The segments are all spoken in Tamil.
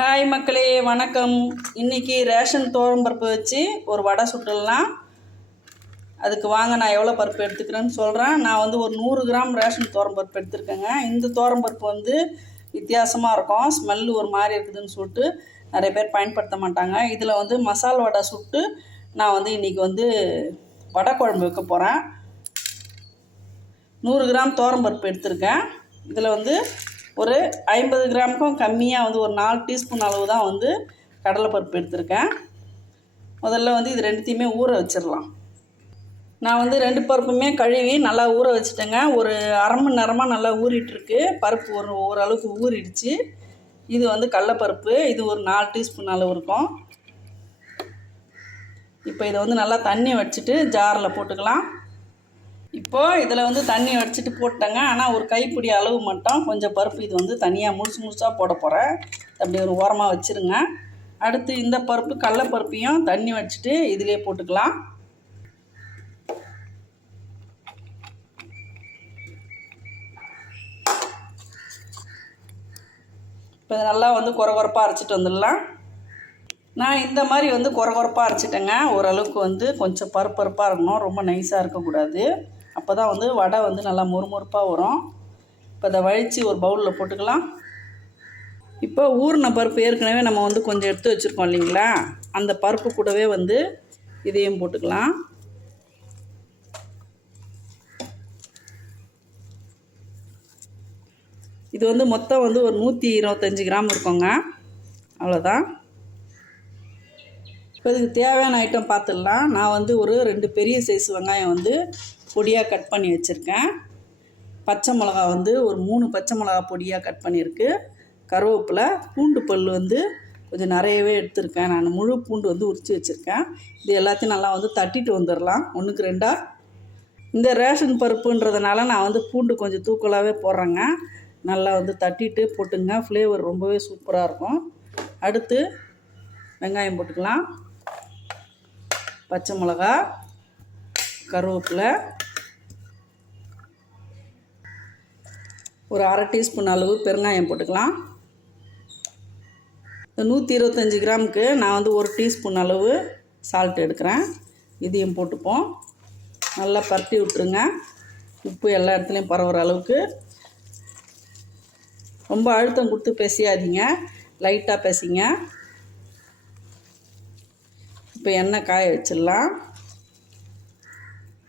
ஹாய் மக்களே வணக்கம். இன்றைக்கி ரேஷன் தோரம் பருப்பு வச்சு ஒரு வடை சுட்டுடலாம். அதுக்கு வாங்க நான் எவ்வளோ பருப்பு எடுத்துக்கிறேன்னு சொல்கிறேன் நான் வந்து ஒரு நூறு கிராம் ரேஷன் தோரம் பருப்பு எடுத்துருக்கேங்க. இந்த தோரம் பருப்பு வந்து வித்தியாசமாக இருக்கும். ஸ்மெல்லு ஒரு மாதிரி இருக்குதுன்னு சொல்லிட்டு நிறைய பேர் பயன்படுத்த மாட்டாங்க. இதில் வந்து மசால் வடை சுட்டு நான் வந்து இன்றைக்கி வந்து வடை குழம்பு வைக்க போகிறேன் நூறு கிராம் தோரம் பருப்பு எடுத்திருக்கேன். இதில் வந்து ஒரு ஐம்பது கிராமுக்கும் கம்மியாக வந்து ஒரு நாலு டீஸ்பூன் அளவு தான் வந்து கடலைப்பருப்பு எடுத்திருக்கேன். முதல்ல வந்து இது ரெண்டுத்தையுமே ஊற வச்சிடலாம். நான் வந்து ரெண்டு பருப்புமே கழுவி நல்லா ஊற வச்சுட்டேங்க. ஒரு அரை மணி நேரமாக நல்லா ஊறிட்டுருக்கு. பருப்பு ஒரு ஓரளவுக்கு ஊறிடுச்சு. இது வந்து கடலப்பருப்பு. இது ஒரு நாலு டீஸ்பூன் அளவு இருக்கும். இப்போ இதை வந்து நல்லா தண்ணி வச்சுட்டு ஜாரில் போட்டுக்கலாம். இப்போது இதில் வந்து தண்ணி வடிச்சிட்டு போட்டேங்க. ஆனால் ஒரு கைப்பிடி அளவு மட்டும் கொஞ்சம் பருப்பு இது வந்து தனியாக முழுசு முழுசாக போட போகிறேன் அப்படி ஒரு ஓரமாக வச்சுருங்க. அடுத்து இந்த பருப்பு கடலப்பருப்பையும் தண்ணி வச்சுட்டு இதிலே போட்டுக்கலாம். இப்போ நல்லா வந்து குறகுறப்பாக அரைச்சிட்டு வந்துடலாம். நான் இந்த மாதிரி வந்து குறகுறப்பாக அரைச்சிட்டேங்க. ஓரளவுக்கு வந்து கொஞ்சம் பருப்பருப்பாக இருக்கணும். ரொம்ப நைஸாக இருக்கக்கூடாது. அப்போ தான் வந்து வடை வந்து நல்லா மொறுமொறுப்பாக வரும். இப்போ அதை வழித்து ஒரு பவுலில் போட்டுக்கலாம். இப்போ ஊறின பருப்பு ஏற்கனவே நம்ம வந்து கொஞ்சம் எடுத்து வச்சுருக்கோம் இல்லைங்களா? அந்த பருப்பு கூடவே வந்து இதையும் போட்டுக்கலாம். இது வந்து மொத்தம் வந்து ஒரு நூற்றி இருபத்தஞ்சி கிராம் இருக்குங்க. அவ்வளோதான் இப்போ இதுக்கு தேவையான ஐட்டம் பார்த்துடலாம் நான் வந்து ஒரு ரெண்டு பெரிய சைஸ் வெங்காயம் வந்து பொடியாக கட் பண்ணி வச்சுருக்கேன். பச்சை மிளகா வந்து ஒரு மூணு பச்சை மிளகா பொடியாக கட் பண்ணியிருக்கு. கருவேப்பிலை பூண்டு பல் வந்து கொஞ்சம் நிறையவே எடுத்திருக்கேன். நான் முழு பூண்டு வந்து உரித்து வச்சுருக்கேன். இது எல்லாத்தையும் நல்லா வந்து தட்டிட்டு வந்துடலாம். ஒன்றுக்கு ரெண்டாக இந்த ரேஷன் பருப்புன்றதுனால நான் வந்து பூண்டு கொஞ்சம் தூக்கலாகவே போடுறேங்க. நல்லா வந்து தட்டிட்டு போட்டுங்க. ஃப்ளேவர் ரொம்பவே சூப்பராக இருக்கும். அடுத்து வெங்காயம் போட்டுக்கலாம். பச்சை மிளகா கருவேப்பிலை ஒரு அரை டீஸ்பூன் அளவு பெருங்காயம் போட்டுக்கலாம். இந்த நூற்றி இருபத்தஞ்சி கிராமுக்கு நான் வந்து ஒரு டீஸ்பூன் அளவு சால்ட் எடுக்கிறேன். இதையும் போட்டுப்போம். நல்லா பரட்டி விட்டுருங்க. உப்பு எல்லா இடத்துலையும் பரவுற அளவுக்கு. ரொம்ப அழுத்தம் கொடுத்து பேசியாதீங்க. லைட்டாக பேசிங்க. இப்போ எண்ணெய் காய வச்சிடலாம்.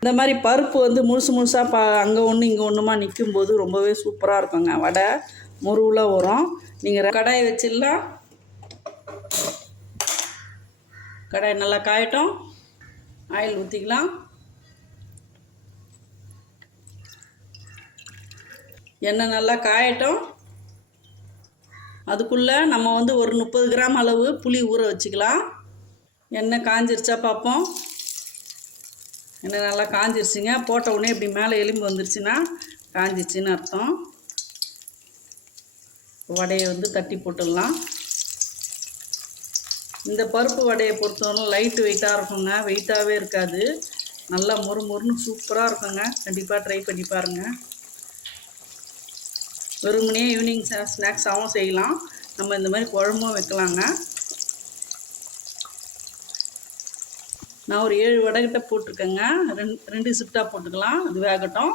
இந்த மாதிரி பருப்பு வந்து முழுசு முழுசாக பா அங்கே ஒன்று இங்கே ஒன்றுமா நிற்கும் போது ரொம்பவே சூப்பராக இருக்குங்க. வடை முருவில் வரும் நீங்கள் கடாயை வச்சிடலாம். கடாய் நல்லா காயட்டும். ஆயில் ஊற்றிக்கலாம் எண்ணெய் நல்லா காயட்டும். அதுக்குள்ளே நம்ம வந்து ஒரு முப்பது கிராம் அளவு புளி ஊற வச்சுக்கலாம். எண்ணெய் காஞ்சிருச்சா பார்ப்போம். என்ன நல்லா காஞ்சிருச்சுங்க. போட்ட உடனே இப்படி மேலே எலும்பு வந்துருச்சுன்னா காஞ்சிச்சின்னு அர்த்தம். வடையை வந்து தட்டி போட்டுடலாம். இந்த பருப்பு வடையை பொறுத்தவரை லைட்டு வெயிட்டாக இருக்குங்க. வெயிட்டாகவே இருக்காது. நல்லா மொறு மொறுன்னு சூப்பராக இருக்குங்க. கண்டிப்பாக ட்ரை பண்ணி பாருங்கள் வெறுமனே ஈவினிங் ஸ்நாக்ஸாகவும் செய்யலாம். நம்ம இந்த மாதிரி குழம்பும் வைக்கலாங்க. நான் ஒரு ஏழு வடைகிட்ட போட்டிருக்கேங்க. ரெண்டு ரெண்டு ஷிஃப்டாக போட்டுக்கலாம். அது வேகட்டும்.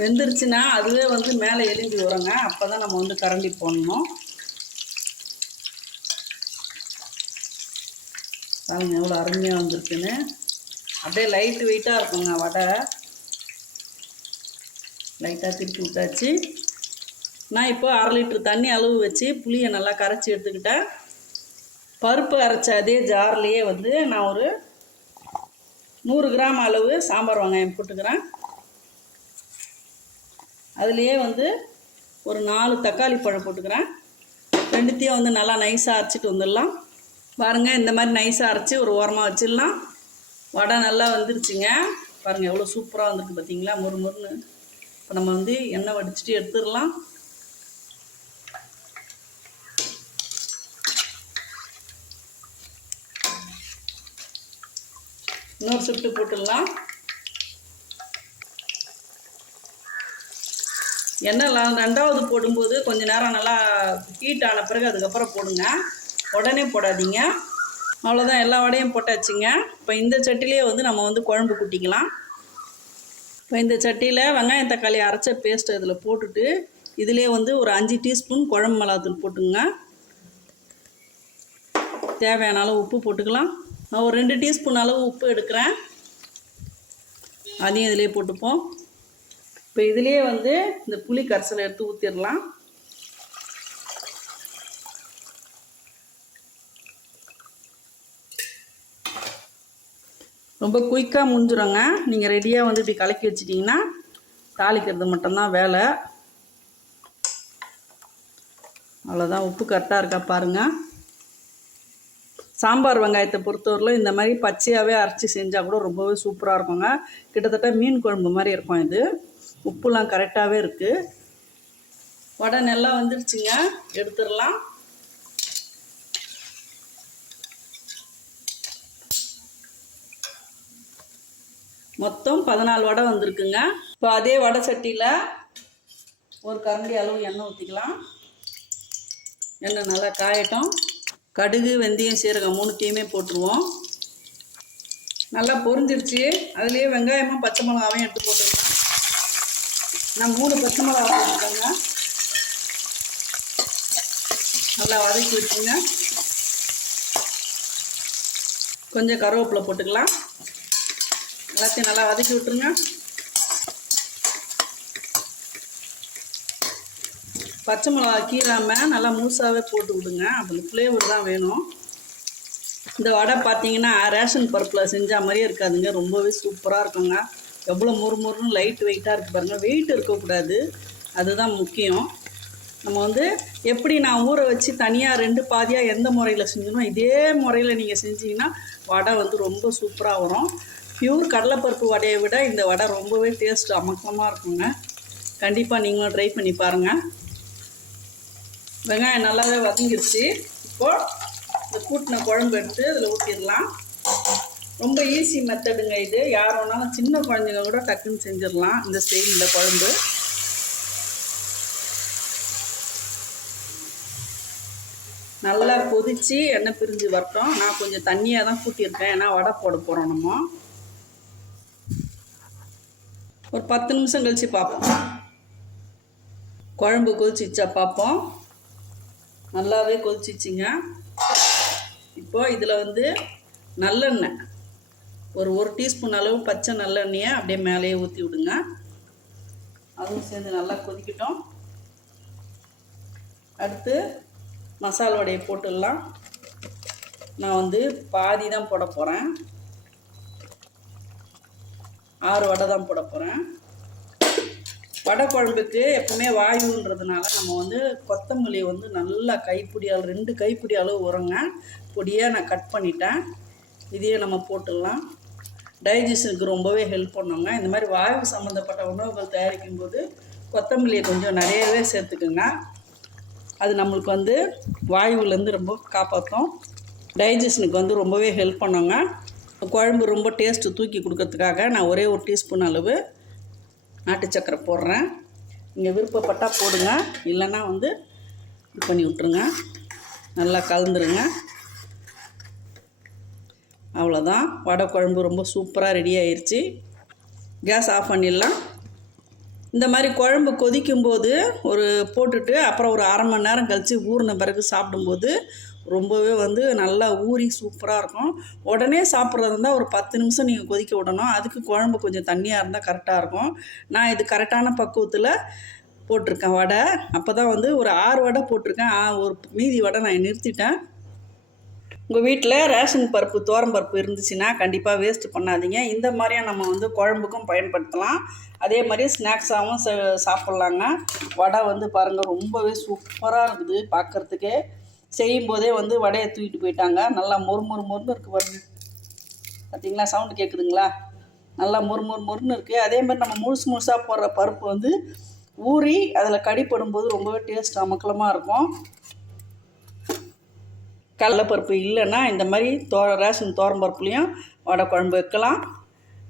வெந்துருச்சுன்னா அதுவே வந்து மேலே எலும்பி வருங்க. அப்போ தான் நம்ம வந்து கரண்டி போடணும். பாருங்க எவ்வளோ அருமையாக வந்திருக்குன்னு. அப்படியே லைட்டு வெயிட்டாக இருக்குங்க வடை. லைட்டாக திருப்பி விட்டாச்சு. நான் இப்போ அரை லிட்டர் தண்ணி அளவு வச்சு புளியை நல்லா கரைச்சி எடுத்துக்கிட்டேன். பருப்பு அரைச்ச அதே ஜார்லேயே வந்து நான் ஒரு நூறு கிராம் அளவு சாம்பார் வெங்காயம் போட்டுக்கிறேன். அதுலேயே வந்து ஒரு நாலு தக்காளி பழம் போட்டுக்கிறேன். ரெண்டுத்தையும் வந்து நல்லா நைஸாக அரைச்சிட்டு வந்துடலாம். பாருங்கள் இந்த மாதிரி நைஸாக அரைச்சி ஒரு ஓரமாக வச்சிடலாம். வடை நல்லா வந்துருச்சுங்க. பாருங்கள் எவ்வளோ சூப்பராக வந்திருக்கு பார்த்தீங்களா முறு மொறுன்னு. இப்போ நம்ம வந்து எண்ணெய் வடிச்சிட்டு எடுத்துடலாம். இன்னொரு ஷிஃப்ட்டு போட்டுடலாம். எண்ணெய் ரெண்டாவது போடும்போது கொஞ்சம் நேரம் நல்லா ஹீட் ஆன பிறகு அதுக்கப்புறம் போடுங்க. உடனே போடாதீங்க. அவ்வளோதான் எல்லா வடையும் போட்டாச்சுங்க. இப்போ இந்த சட்டிலேயே வந்து நம்ம வந்து குழம்பு கூட்டிக்கலாம். இப்போ இந்த சட்டியில் வெங்காயம் தக்காளி அரைச்ச பேஸ்ட் இதில் போட்டுட்டு இதிலே வந்து ஒரு அஞ்சு டீஸ்பூன் குழம்பு மிளகாத்தூள் போட்டுங்க. தேவையான அளவு உப்பு போட்டுக்கலாம். நான் ஒரு ரெண்டு டீஸ்பூன் அளவு உப்பு எடுக்கிறேன். அதையும் இதிலே போட்டுப்போம். இப்போ இதுலேயே வந்து இந்த புளி கரைசலை எடுத்து ஊற்றிடலாம் ரொம்ப குயிக்காக முடிஞ்சிடுங்க நீங்கள் ரெடியாக வந்து இப்படி கலக்கி வச்சிட்டிங்கன்னா தாளிக்கிறது மட்டும்தான் வேலை. அவ்வளோதான் உப்பு கரெக்டாக இருக்கா பாருங்கள் சாம்பார் வெங்காயத்தை பொறுத்தவரையிலும் இந்த மாதிரி பச்சையாகவே அரைச்சி செஞ்சால் கூட ரொம்பவே சூப்பராக இருக்குங்க. கிட்டத்தட்ட மீன் குழம்பு மாதிரி இருக்கும் இது. உப்புலாம் கரெக்டாகவே இருக்குது வடை நல்லா வந்துருச்சுங்க. எடுத்துடலாம். மொத்தம் பதினாலு வடை வந்திருக்குங்க. இப்போ அதே வடை சட்டியில் ஒரு கரண்டி அளவு எண்ணெய் ஊற்றிக்கலாம் எண்ணெய் நல்லா காயட்டும். கடுகு வெந்தயம் சீரகம் மூணுத்தையுமே போட்டுருவோம். நல்லா பொரிஞ்சிடுச்சு. அதுலேயே வெங்காயமும் பச்சை மிளகாவையும் எடுத்து போட்டுருங்க நான் மூணு பச்சை மிளகா போட்டுருக்கேங்க நல்லா வதக்கி வச்சுங்க. கொஞ்சம் கருவேப்பிலை போட்டுக்கலாம். எல்லாத்தையும் நல்லா வதக்கி விட்டுருங்க. பச்சை மிளகா கீராமல் நல்லா முழுசாகவே போட்டு விடுங்க. அப்போ ஃப்ளேவர் தான் வேணும். இந்த வடை பார்த்தீங்கன்னா ரேஷன் பருப்பில் செஞ்ச மாதிரியே இருக்காதுங்க. ரொம்பவே சூப்பராக இருக்குங்க. எவ்வளோ முறு முறுன்னு லைட் வெயிட்டாக இருக்குது பாருங்கள் வெயிட் இருக்கக்கூடாது. அதுதான் முக்கியம். நம்ம வந்து எப்படி நான் ஊற வச்சு தனியாக ரெண்டு பாதியாக எந்த முறையில் செஞ்சனோ இதே முறையில் நீங்கள் செஞ்சீங்கன்னா வடை வந்து ரொம்ப சூப்பராக வரும். பியூர் கடலைப்பருப்பு வடையை விட இந்த வடை ரொம்பவே டேஸ்ட் அமக்கமாக இருக்குங்க. கண்டிப்பாக நீங்களும் ட்ரை பண்ணி பாருங்கள் வெங்காயம் நல்லாவே வதங்கிருச்சு. இப்போது இந்த கூட்டின குழம்பு எடுத்து இதில் ஊற்றிடலாம் ரொம்ப ஈஸி மெத்தடுங்க இது. யார் வேணாலும் சின்ன குழந்தைங்க கூட டக்குன்னு செஞ்சிடலாம் இந்த ஸ்டைலில் குழம்பு. நல்லா கொதித்து எண்ணெய் பிரிஞ்சு வரட்டும். நான் கொஞ்சம் தண்ணியாக தான் கூட்டியிருக்கேன். ஏன்னா வடை போட போகிறோம் நம்ம. ஒரு பத்து நிமிஷம் கழித்து பார்ப்போம் குழம்பு கொதிச்சிச்சா பார்ப்போம் நல்லாவே கொதிச்சிச்சிங்க. இப்போ இதில் வந்து நல்லெண்ணெய் ஒரு ஒரு டீஸ்பூன் அளவு பச்சை நல்லெண்ணெயை அப்படியே மேலேயே ஊற்றி விடுங்க. அதுவும் சேர்ந்து நல்லா கொதிக்கட்டும். அடுத்து மசால் வடையை போட்டுடலாம். நான் வந்து பாதி தான் போட போகிறேன் ஆறு வடை தான் போட போகிறேன் வடை குழம்புக்கு எப்பவுமே வாயுன்றதுனால நம்ம வந்து கொத்தமல்லி வந்து நல்லா கைப்பிடி அளவு ரெண்டு கைப்பிடி அளவு உரங்க பொடியாக நான் கட் பண்ணிட்டேன். இதையே நம்ம போட்டுடலாம். டைஜஷனுக்கு ரொம்பவே ஹெல்ப் பண்ணுங்க. இந்த மாதிரி வாயு சம்மந்தப்பட்ட உணவுகள் தயாரிக்கும் போது கொத்தமல்லியை கொஞ்சம் நிறையவே சேர்த்துக்குங்க. அது நம்மளுக்கு வந்து வாயுவிலேருந்து ரொம்ப காப்பாற்றும். டைஜஷனுக்கு வந்து ரொம்பவே ஹெல்ப் பண்ணுங்க. குழம்பு ரொம்ப டேஸ்ட்டு தூக்கி கொடுக்கறதுக்காக நான் ஒரே ஒரு டீஸ்பூன் அளவு நாட்டு சக்கரை போடுறேன். நீங்கள் விருப்பப்பட்டால் போடுங்க. இல்லைன்னா வந்து இது பண்ணி விட்ருங்க நல்லா கலந்துருங்க. அவ்வளோதான் வடை குழம்பு ரொம்ப சூப்பராக ரெடி ஆயிடுச்சு கேஸ் ஆஃப் பண்ணிடலாம். இந்த மாதிரி குழம்பு கொதிக்கும்போது ஒரு போட்டுட்டு அப்புறம் ஒரு அரை மணி நேரம் கழித்து ஊறின பிறகு சாப்பிடும்போது ரொம்பவே வந்து நல்லா ஊறி சூப்பராக இருக்கும். உடனே சாப்பிட்றதா இருந்தால் ஒரு பத்து நிமிஷம் நீங்கள் கொதிக்க விடணும். அதுக்கு குழம்பு கொஞ்சம் தண்ணியாக இருந்தால் கரெக்டாக இருக்கும். நான் இது கரெக்டான பக்குவத்தில் போட்டிருக்கேன் வடை. அப்போ தான் வந்து ஒரு ஆறு வடை போட்டிருக்கேன். ஆ, ஒரு மீதி வடை நான் நிறுத்திட்டேன். உங்கள் வீட்டில் ரேஷன் பருப்பு தோரம் பருப்பு இருந்துச்சுன்னா கண்டிப்பாக வேஸ்ட் பண்ணாதீங்க. இந்த மாதிரியாக நம்ம வந்து குழம்புக்கும் பயன்படுத்தலாம். அதே மாதிரி ஸ்நாக்ஸாகவும் ச சாப்பிட்லாங்க. வடை வந்து பாருங்கள் ரொம்பவே சூப்பராக இருக்குது பார்க்குறதுக்கே செய்யும்போதே வந்து வடையை தூக்கிட்டு போயிட்டாங்க. நல்லா மொறு மொறு மொறுன்னு இருக்குது பாருங்க. பார்த்தீங்களா சவுண்டு கேட்குதுங்களா நல்லா மொறு மொறு மொறுன்னு இருக்குது அதே மாதிரி நம்ம முழுசு முழுசாக போடுற பருப்பு வந்து ஊறி அதில் கடிப்படும்போது ரொம்பவே டேஸ்ட் அமக்கலமாக இருக்கும். கடலைப்பருப்பு இல்லைன்னா இந்த மாதிரி தோ ரேஷன் தோரம் பருப்புலேயும் வடை குழம்பு வைக்கலாம்.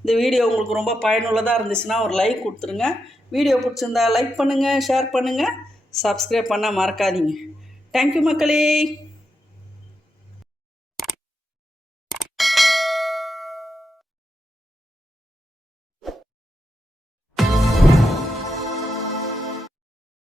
இந்த வீடியோ உங்களுக்கு ரொம்ப பயனுள்ளதாக இருந்துச்சுன்னா ஒரு லைக் கொடுத்துருங்க. வீடியோ பிடிச்சிருந்தா லைக் பண்ணுங்கள் ஷேர் பண்ணுங்கள் சப்ஸ்கிரைப் பண்ண மறக்காதீங்க. தேங்க்யூ மக்களே.